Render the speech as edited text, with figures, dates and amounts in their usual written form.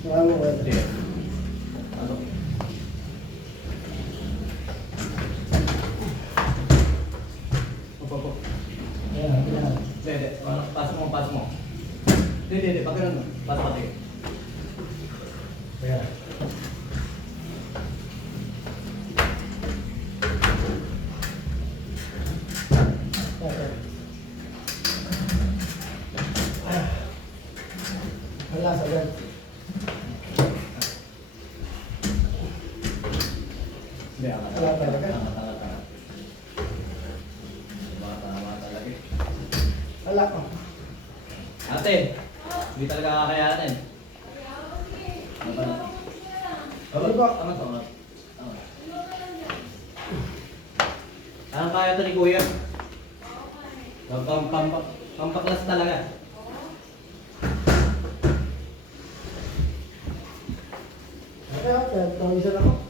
Hindi. Ano? Opo. Hindi. Pasok mo. Hindi. Pag ganun. Pasok pati. Ayan. Wala sa yan. Hindi. Wala talaga. Tama talaga. Wala ko. Ate, hindi talaga kakayanin. Ano ba na? Ano ba? Tama. Ang kaya ito ni Kuya? Pampaklas talaga. Kaya, kaya, isa na ako.